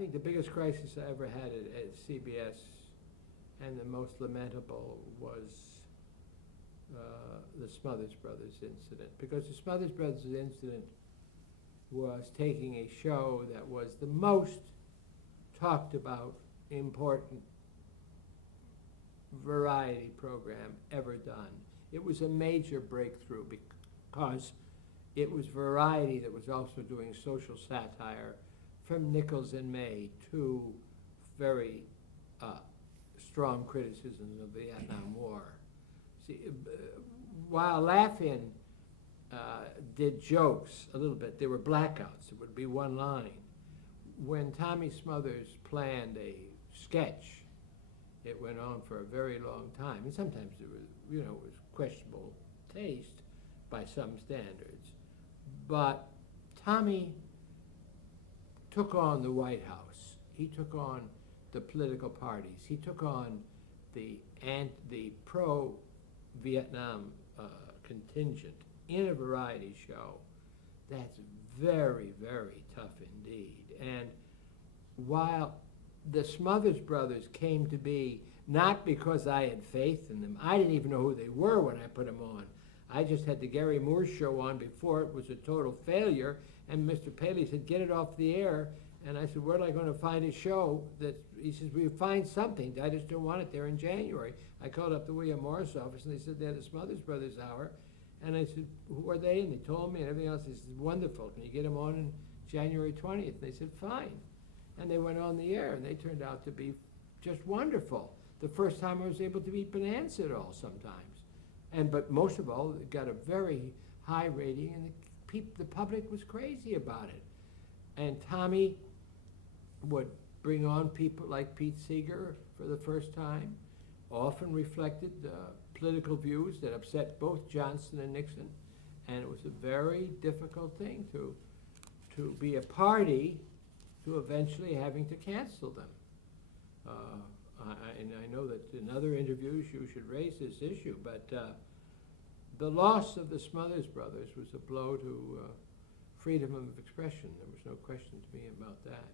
think the biggest crisis I ever had at CBS, and the most lamentable, was the Smothers Brothers incident. Because the Smothers Brothers incident was taking a show that was the most talked about, important variety program ever done. It was a major breakthrough because it was variety that was also doing social satire, from Nichols and May to very strong criticisms of the Vietnam War. See, while Laugh-In did jokes a little bit, there were blackouts. It would be one line. When Tommy Smothers planned a sketch, it went on for a very long time, and sometimes it was, it was questionable taste by some standards. But Tommy took on the White House. He took on the political parties. He took on the pro-Vietnam contingent in a variety show. That's very, very tough indeed. And while the Smothers Brothers came to be not because I had faith in them, I didn't even know who they were when I put them on. I just had the Gary Moore show on before it was a total failure, and Mr. Paley said, get it off the air. And I said, where am I going to find a show that, he says, we'll find something. I just don't want it there in January. I called up the William Morris office, and they said they had a Smothers Brothers hour. And I said, who are they? And they told me and everything else. They said, wonderful. Can you get them on January 20th? And they said, fine. And they went on the air, and they turned out to be just wonderful. The first time I was able to eat bonanza at all sometimes. But most of all, it got a very high rating, and the public was crazy about it. And Tommy would bring on people like Pete Seeger for the first time, often reflected political views that upset both Johnson and Nixon. And it was a very difficult thing to be a party to eventually having to cancel them. And I know that in other interviews you should raise this issue, but the loss of the Smothers Brothers was a blow to freedom of expression. There was no question to me about that.